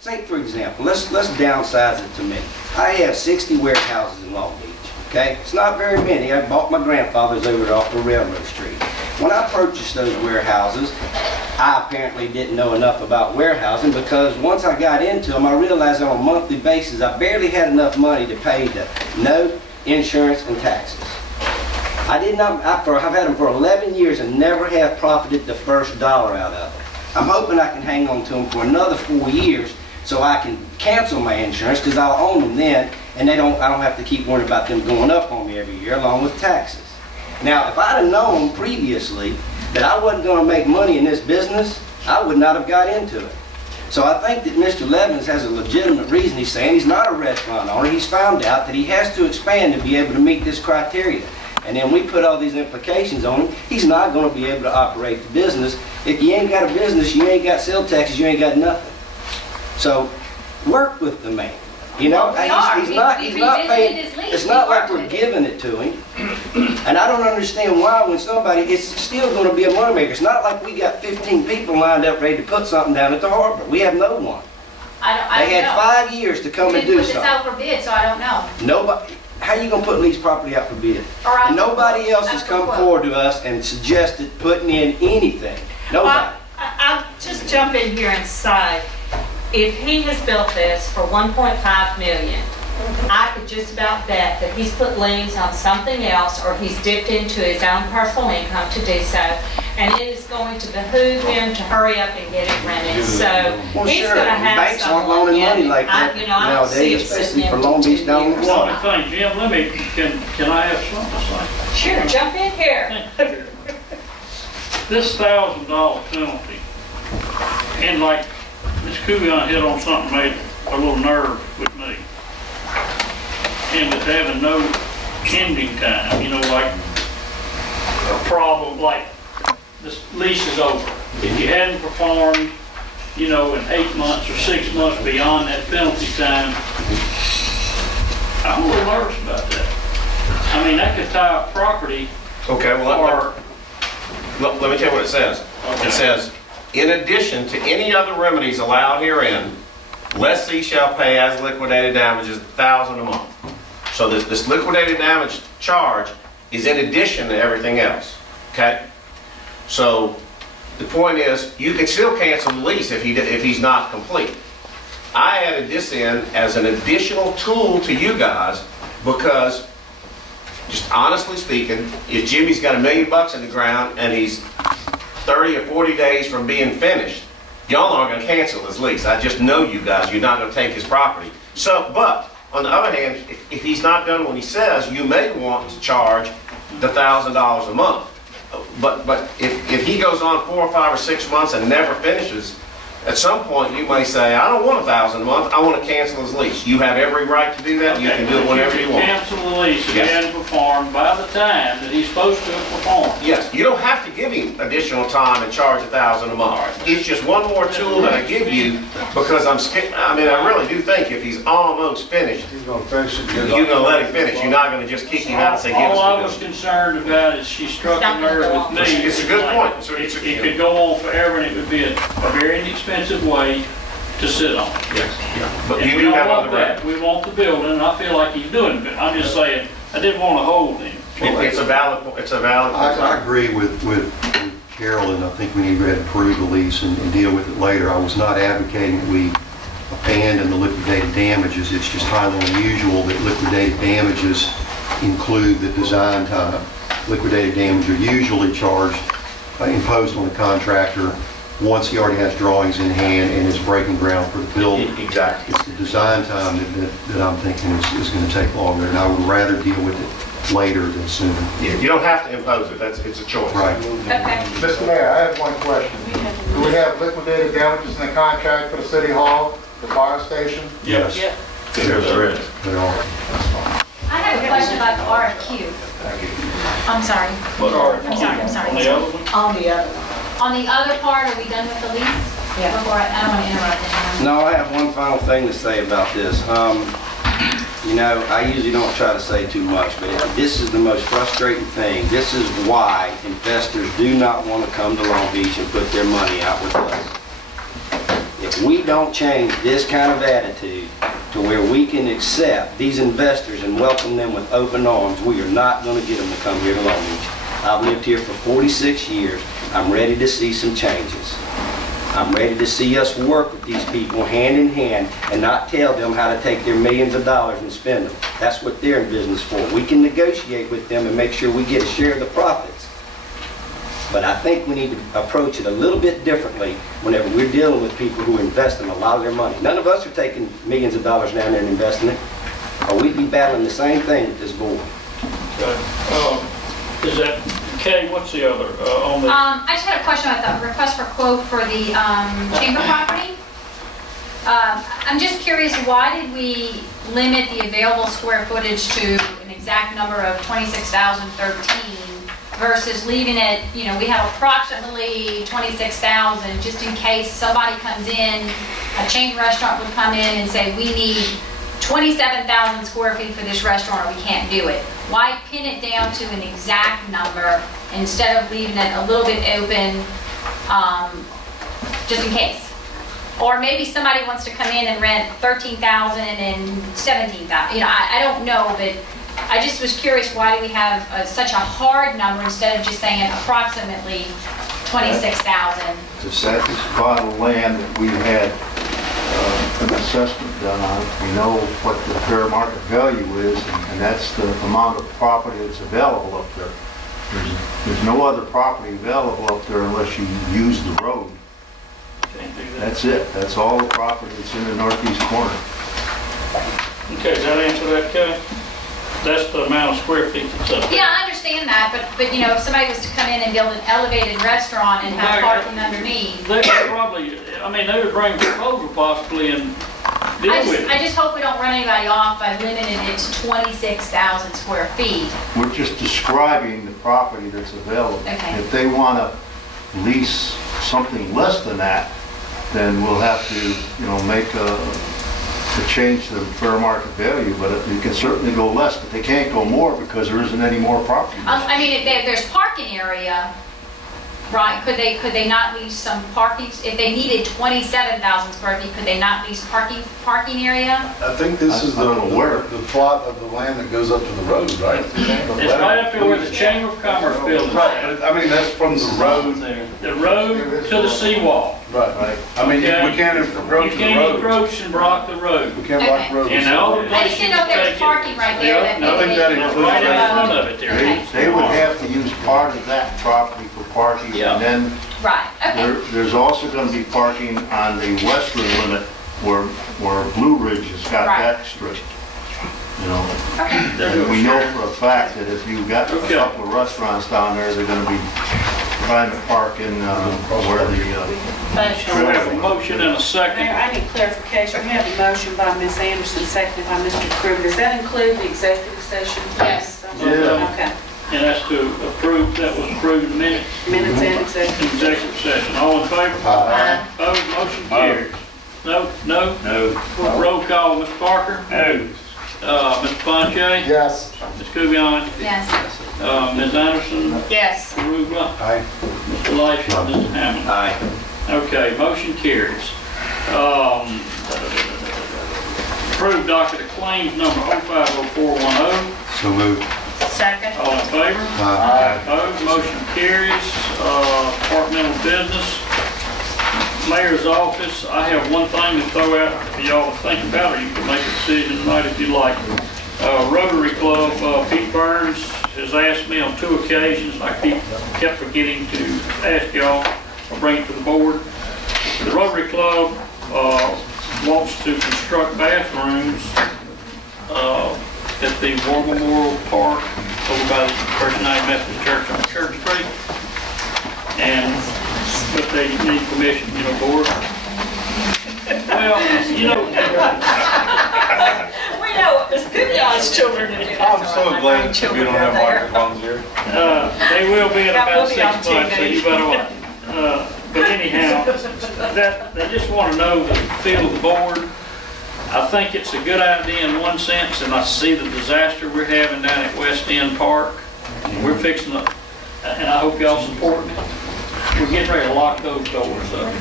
Say, for example, let's downsize it to me. I have 60 warehouses in Long Beach, okay? It's not very many. I bought my grandfather's over there off the Railroad Street. When I purchased those warehouses, I apparently didn't know enough about warehousing, because once I got into them, I realized on a monthly basis, I barely had enough money to pay the note, insurance, and taxes. I've had them for 11 years and never have profited the first dollar out of them. I'm hoping I can hang on to them for another 4 years so I can cancel my insurance, because I'll own them then, and I don't have to keep worrying about them going up on me every year along with taxes. Now, if I'd have known previously that I wasn't going to make money in this business, I would not have got into it. So I think that Mr. Levins has a legitimate reason. He's saying he's not a restaurant owner. He's found out that he has to expand to be able to meet this criteria. And then we put all these implications on him. He's not going to be able to operate the business. If you ain't got a business, you ain't got sales taxes, you ain't got nothing. So work with the man. You know, he's not paying. It's not like we're giving it to him. And I don't understand why, when somebody, it's still going to be a moneymaker. It's not like we got 15 people lined up ready to put something down at the harbor. We have no one. They had 5 years to come and do something. We put this out for bid, so I don't know. Nobody. How are you going to put lease property out for bid? And nobody else has come forward to us and suggested putting in anything. Nobody. I'll just jump in here and say, if he has built this for $1.5 million, I could just about bet that he's put liens on something else, or he's dipped into his own personal income to do so, and it is going to behoove him to hurry up and get it rented. So he's going to have banks aren't loaning money like that nowadays, especially for Long Beach down the water. Thing, Jim, let me, can I have something to say? Sure, jump in here. This $1,000 penalty, and like Ms. Kugan hit on something made a little nerve with me. And with having no ending time, you know, like a problem, like this lease is over. If you hadn't performed, you know, in 8 months or 6 months beyond that penalty time, I'm a little nervous about that. I mean, that could tie up property. Okay, well, let me tell you what it says. Okay. It says, in addition to any other remedies allowed herein, lessee shall pay as liquidated damages $1,000 a month. So this liquidated damage charge is in addition to everything else. Okay? So the point is, you can still cancel the lease if he's not complete. I added this in as an additional tool to you guys because, just honestly speaking, if Jimmy's got $1 million in the ground and he's 30 or 40 days from being finished, y'all aren't going to cancel his lease. I just know you guys. You're not going to take his property. So, but on the other hand, if he's not done what he says, you may want to charge the $1,000 a month. But if he goes on 4 or 5 or 6 months and never finishes, at some point you may say, I don't want $1,000 a month, I want to cancel his lease. You have every right to do that. Okay, you can do it whenever you want. Cancel the lease if he hasn't performed by the time that he's supposed to have performed. Yes, you don't have to give him additional time and charge $1,000 a month. It's just one more tool that I give you because I really do think if he's almost finished, he's going to finish it. You're going to let him finish. You're not going to just kick him out and say, give us the bill. All I was concerned about is she struck a nerve with me. It's a good point. It could go on forever, and it would be a very inexpensive way to sit on. Yes. Yeah. But you do have other that. We want the building, and I feel like he's doing it. I'm just saying, I didn't want to hold him. It's a valid. I agree with Carol, and I think we need to go ahead and approve the lease and deal with it later. I was not advocating that we abandon the liquidated damages. It's just highly unusual that liquidated damages include the design time. Liquidated damages are usually charged, imposed on the contractor once he already has drawings in hand and is breaking ground for the building. Exactly. It's the design time that I'm thinking is going to take longer, and I would rather deal with it later than sooner. Yeah, you don't have to impose it. It's a choice. Right. Okay. Mr. Mayor, I have one question. Do we have liquidated damages in the contract for the City Hall, the fire station? Yes. Yep. There is. There are. I have a question about the RFQ. I'm sorry. I'm sorry. On the other one? On the other one. On the other part, are we done with the lease? Yeah. Before I don't want to interrupt anyone. No, I have one final thing to say about this. You know, I usually don't try to say too much, but this is the most frustrating thing. This is why investors do not want to come to Long Beach and put their money out with us. If if we don't change this kind of attitude to where we can accept these investors and welcome them with open arms, we are not going to get them to come here to Long Beach. I've lived here for 46 years. I'm ready to see some changes. I'm ready to see us work with these people hand in hand and not tell them how to take their millions of dollars and spend them. That's what they're in business for. We can negotiate with them and make sure we get a share of the profits. But I think we need to approach it a little bit differently whenever we're dealing with people who are investing a lot of their money. None of us are taking millions of dollars down there and investing it, or we'd be battling the same thing with this board. Okay. Is that, Kay, what's the other on the? I just had a question about the request for quote for the chamber property. I'm just curious, why did we limit the available square footage to an exact number of 26,013 versus leaving it, you know, we have approximately 26,000 just in case somebody comes in, a chain restaurant would come in and say, we need 27,000 square feet for this restaurant, or we can't do it. Why pin it down to an exact number instead of leaving it a little bit open, just in case? Or maybe somebody wants to come in and rent 13,000 and 17,000. You know, I don't know, but I just was curious, why do we have such a hard number instead of just saying approximately 26,000? To satisfy the land that we had an assessment done on it, we know what the fair market value is, and that's the amount of property that's available up there. There's no other property available up there unless you use the road. That's it. That's all the property that's in the northeast corner. Okay, does that answer that, Kay? That's the amount of square feet that's up there. Yeah, I understand that, but you know, if somebody was to come in and build an elevated restaurant and have parking underneath, They could probably, I mean, they would bring a proposal possibly and deal with it. I just hope we don't run anybody off by limiting it to 26,000 square feet. We're just describing the property that's available. Okay. If they want to lease something less than that, then we'll have to, you know, make a change to the fair market value, but you can certainly go less, but they can't go more because there isn't any more property. I mean, if there's parking area, right, could they not lease some parking? If they needed 27,000 square feet, could they not lease parking area? I think this is I don't know where. the plot of the land that goes up to the road, right? It's right up there where the Chamber of Commerce building is Right, at. but I mean, that's from the road. The road to the seawall. Right. I mean, Okay. we can't encroach You the can't road. encroach and block the road. We can't block the road. And all the I just places didn't know if there was take it- parking right there. Yeah, that I think that they- includes Right in that. front of it there. Okay. They would have to use part of that property for parking, Yeah. and then Right, okay. there's also going to be parking on the western limit where Blue Ridge has got Right. that strip. You know, Okay. and we know for a fact that if you've got a Okay. couple of restaurants down there, they're going to be trying to park in where the So we have a motion and a second. Mayor, I need clarification. We have a motion by Ms. Anderson, seconded by Mr. Krueger. Does that include the executive session? Yes. Yeah. Okay. And that's to approve, that was approved in minutes, Minutes and executive. executive session. All in favor? Aye. Opposed, motion carries. No? Roll call, Mr. Parker? No. Mr. Fonche? Yes. Ms. Kubion? Yes. Ms. Anderson? Yes. Rubla? Aye. Mr. Layshard? Mr. Hammond? Aye. Okay, motion carries. Approved docket of claims number 050410. So moved. Second. All in favor? Aye. Opposed, motion carries. Departmental business. Mayor's office, I have one thing to throw out for y'all to think about, or you can make a decision tonight if you like. Rotary Club, Pete Burns has asked me on 2 occasions, I kept forgetting to ask y'all, or bring it to the board. The Rotary Club wants to construct bathrooms at the War Memorial Park over by the First United Methodist Church on Church Street. But they need permission, you know, board. Well, you know, We know what Ms. Kubion's children do. I'm so glad we don't have microphones here. they will be in That about will be 6 on months, so TV. you better watch. But anyhow, they just want to know the feel of the board. I think it's a good idea in one sense, and I see the disaster we're having down at West End Park. We're fixing to, and I hope y'all support me. We're getting ready to lock those doors up.